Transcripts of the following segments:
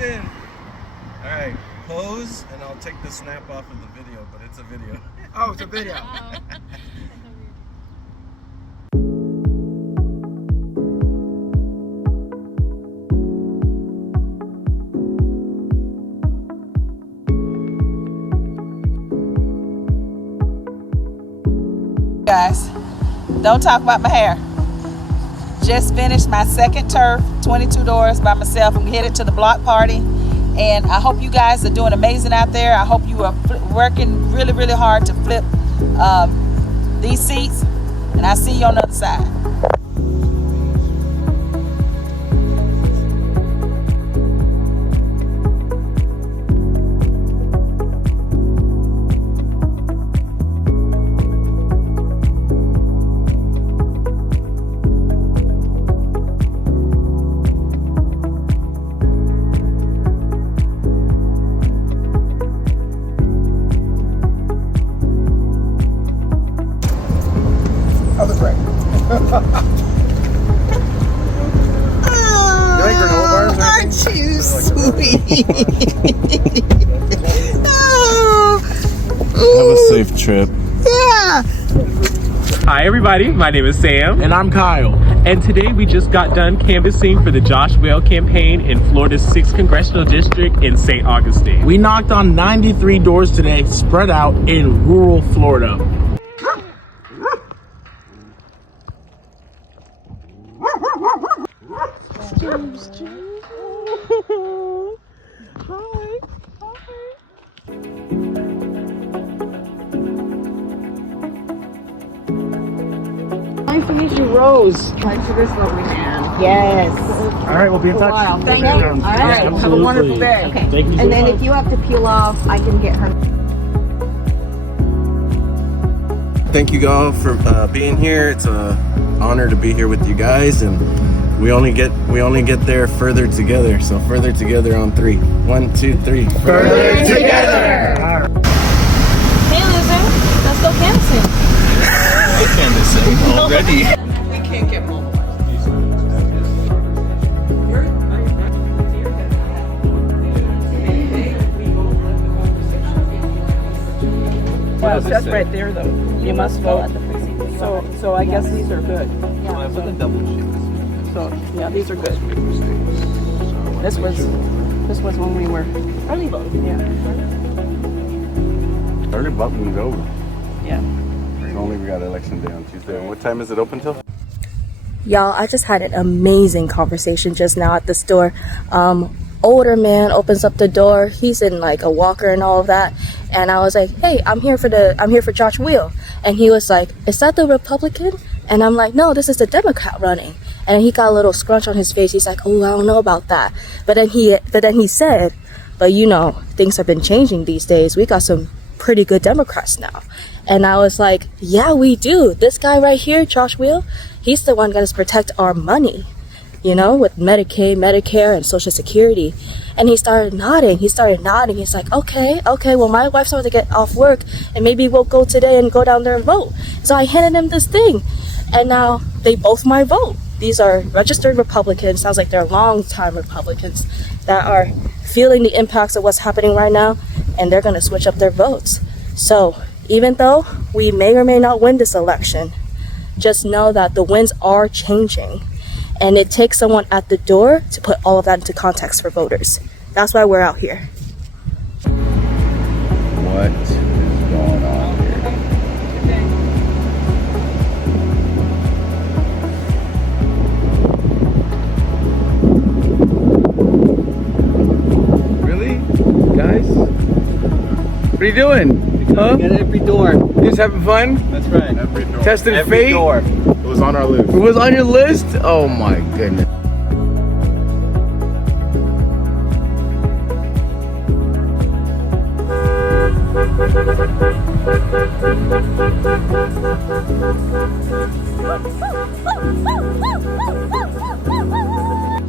in. All right, pose, and I'll take the snap off of the video, but it's a video. Oh, it's a video. Guys, don't talk about my hair. Just finished my second turf, 22 doors by myself. I'm headed to the block party, and I hope you guys are doing amazing out there. I hope you are working really, really hard to flip these seats, and I'll see you on the other side. Aren't you sweet? Have a safe trip. Yeah. Hi everybody, my name is Sam. And I'm Kyle. And today we just got done canvassing for the Josh Weil campaign in Florida's 6th Congressional District in St. Augustine. We knocked on 93 doors today, spread out in rural Florida. Nice to meet you, Rose. Hi to this lovely man. Yes. All right, we'll be in touch. Wow. Thank you. All right. Have a wonderful day. Okay. Thank you so And then much. if you have to peel off, I can get her. Thank you all for being here. It's an honor to be here with you guys, and we only get there further together. So further together on 3. 1, 2, 3. Further together. Hey, loser. Let's go canvassing. Canvassing already. We can't get mobilized. Well, that's right there, though. You must vote. So I guess these are good. Yeah, with a double check. So yeah, these are good. This was when we were early voting. Yeah. Early voting is over. Yeah. Only we got election day on Tuesday. What time is it open till? Y'all, I just had an amazing conversation just now at the store. Older man opens up the door. He's in like a walker and all of that. And I was like, hey, I'm here for Josh Weil. And he was like, is that the Republican? And I'm like, no, this is the Democrat running. And he got a little scrunch on his face. He's like, oh, I don't know about that. But then he said, but you know, things have been changing these days. We got some pretty good Democrats now. And I was like, yeah, we do. This guy right here, Josh Weil, he's the one going to protect our money, you know, with Medicaid, Medicare, and Social Security. And he started nodding. He's like, okay, well, my wife's about to get off work, and maybe we'll go today and go down there and vote. So I handed him this thing, and now they both might vote. These are registered Republicans. Sounds like they're long-time Republicans that are feeling the impacts of what's happening right now, and they're going to switch up their votes. So even though we may or may not win this election, just know that the winds are changing, and it takes someone at the door to put all of that into context for voters. That's why we're out here. What is going on here? Really? Guys? What are you doing? Huh? Get every door. You just having fun? That's right. Every door. Testing Every fate? door. It was on our list. It was on your list? Oh my goodness.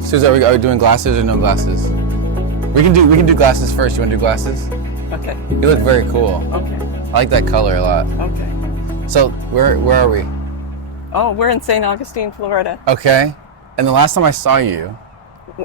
Susan, are we doing glasses or no glasses? We can do glasses first. You want to do glasses? Okay. You look very cool. Okay. I like that color a lot. Okay. So where are we? Oh, we're in St. Augustine, Florida. Okay. And the last time I saw you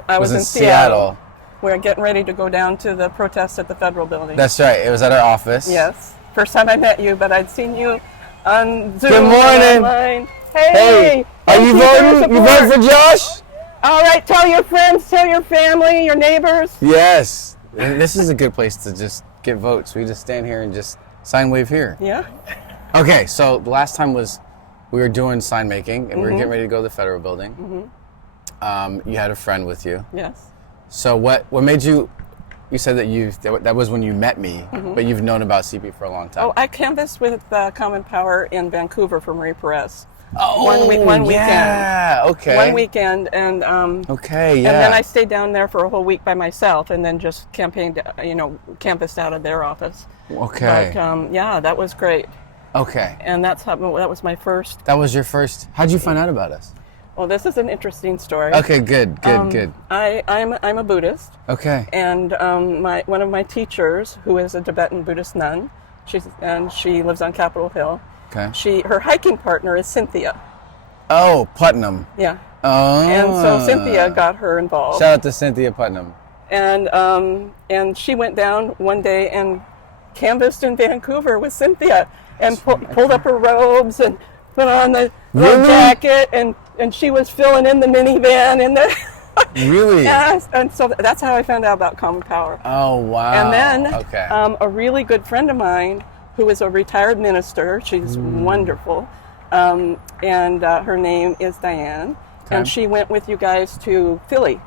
I was in Seattle. we're getting ready to go down to the protest at the federal building. That's right. It was at our office. Yes. First time I met you, but I'd seen you on Zoom. Good morning. Online. Hey, are thank you for your voting? You support. voting for Josh? All right, tell your friends, tell your family, your neighbors. Yes. And this is a good place to just get votes. We just stand here and just sign wave here. Yeah. Okay, so the last time was we were doing sign making and we were getting ready to go to the federal building. You had a friend with you. Yes. So what made you said that that was when you met me, but you've known about CP for a long time. Oh, I canvassed with Common Power in Vancouver for Marie Perez. Oh, one weekend. Yeah, okay. One weekend, and okay, yeah. and then I stayed down there for a whole week by myself, and then just campaigned, canvassed out of their office. Okay. But yeah, that was great. Okay. And that was my first. That was your first. How'd you find out about us? Well, this is an interesting story. Okay, good. I'm a Buddhist. Okay. And one of my teachers, who is a Tibetan Buddhist nun, she lives on Capitol Hill. Okay. Her hiking partner is Cynthia. Oh, Putnam. Yeah. Oh. And so Cynthia got her involved. Shout out to Cynthia Putnam. And she went down one day and canvassed in Vancouver with Cynthia and pulled up her robes and put on the jacket and she was filling in the minivan in there. Really? Yes. And so that's how I found out about Common Power. Oh, wow. And then a really good friend of mine who is a retired minister, she's wonderful, and her name is Diane, and she went with you guys to Philly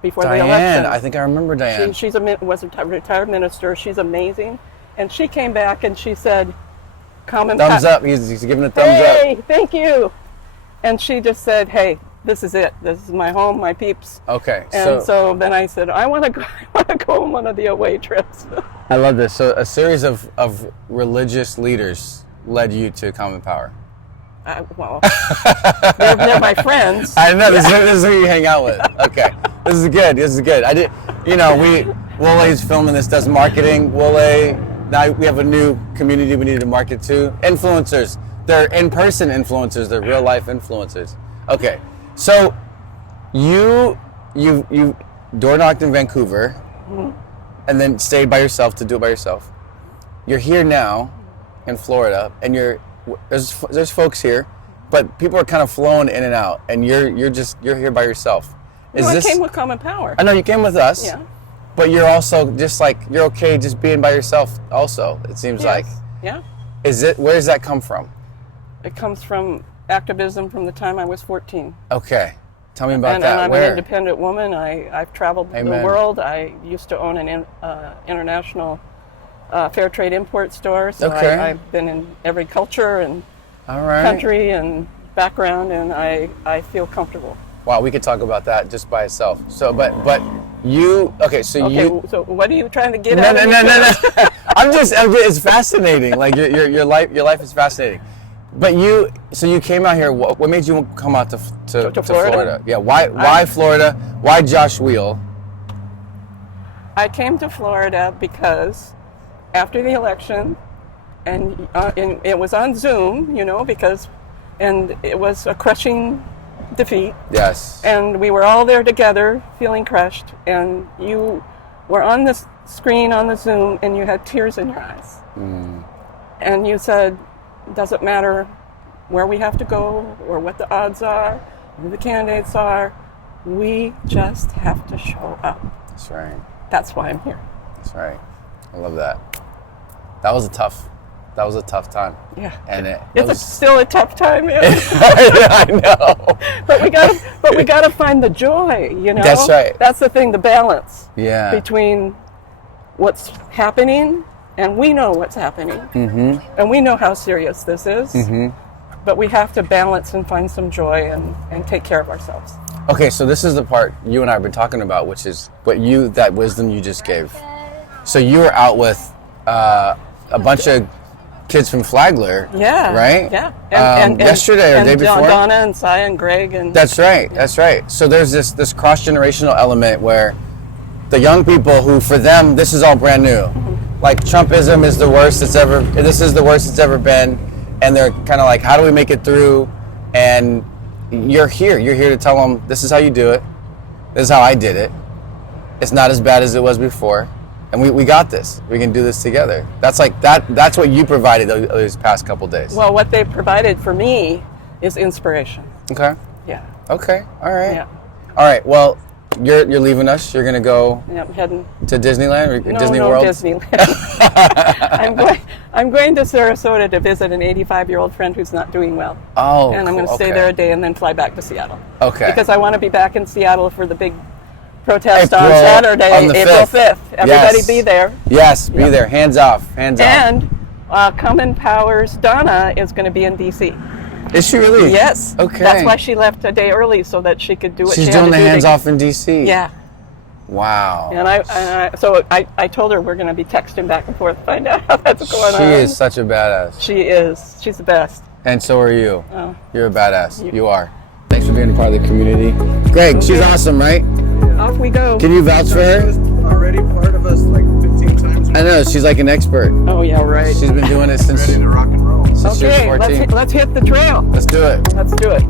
before the election. I think I remember Diane. She was a retired minister. She's amazing. And she came back and she said, thumbs up. He's giving a thumbs up. Hey, thank you. And she just said, hey, this is it. This is my home, my peeps. Okay. And so then I said, I want to go on one of the away trips. I love this. So a series of religious leaders led you to Common Power. Well, they're my friends. I know, this is who you hang out with. Okay. This is good. I did, Wole's filming this, does marketing. Wole, now we have a new community we need to market to. Influencers. They're in-person influencers. They're real-life influencers. Okay. So you door knocked in Vancouver and then stayed by yourself to do it by yourself. You're here now in Florida and there's folks here, but people are kind of flowing in and out and you're here by yourself. I came with Common Power. I know you came with us. Yeah. But you're also just like, you're okay just being by yourself also, it seems like. Yeah. Where does that come from? It comes from activism from the time I was 14. Okay. Tell me about that. And I'm Where? an independent woman. I've traveled the world. I used to own an international fair trade import store. So I've been in every culture and country and background, and I feel comfortable. Wow, we could talk about that just by itself. So, but you, so what are you trying to get at? No. It's fascinating. Like your life is fascinating. But you came out here. What made you come out to Florida? Yeah. Why Florida? Why Josh Weil? I came to Florida because after the election, and it was on Zoom, and it was a crushing defeat. Yes. And we were all there together, feeling crushed. And you were on the screen on the Zoom, and you had tears in your eyes. And you said, doesn't matter where we have to go or what the odds are, who the candidates are, we just have to show up. That's right. That's why I'm here. That's right. I love that. That was a tough time. Yeah. And it's still a tough time. I know. But we gotta find the joy, That's right. That's the thing, the balance. Yeah. Between what's happening, and we know what's happening, and we know how serious this is, but we have to balance and find some joy and take care of ourselves. Okay, so this is the part you and I have been talking about, which is that wisdom you just gave. So you were out with a bunch of kids from Flagler, right? Yeah. And yesterday or the day before? Donna and Cy and Greg. And That's right. So there's this cross-generational element where the young people who, for them, this is all brand new. Like Trumpism is the worst it's ever been. And they're kind of like, how do we make it through? And you're here to tell them, this is how you do it. This is how I did it. It's not as bad as it was before. And we got this. We can do this together. That's what you provided those past couple days. Well, what they provided for me is inspiration. Okay. Yeah. Okay. All right. Yeah. All right. Well, you're leaving us. You're gonna go Yeah, I'm heading. to Disneyland or No, Disney no, World. Disneyland. I'm going to Sarasota to visit an 85-year-old friend who's not doing well. Oh. And I'm going to stay there a day and then fly back to Seattle. Okay. Because I want to be back in Seattle for the big protest on April- Saturday, on the April 5th. 5th. Everybody Yes. be there. Yes. Be there. Hands off. Hands off. And Common Powers Donna is going to be in D.C. Is she really? Yes. Okay. That's why she left a day early so that she could do what She's she had doing to the do. hands off in DC. Yeah. Wow. And I told her we're going to be texting back and forth to find out how that's going on. She is such a badass. She is. She's the best. And so are you. Oh. You're a badass. You are. Thanks for being a part of the community. Greg, she's awesome, right? Off we go. Can you vouch for her? Already part of us like 15 times. I know, she's like an expert. Oh, yeah, right. She's been doing it since Ready to rock and roll. she was Okay, 14. let's hit the trail. Let's do it. Let's do it.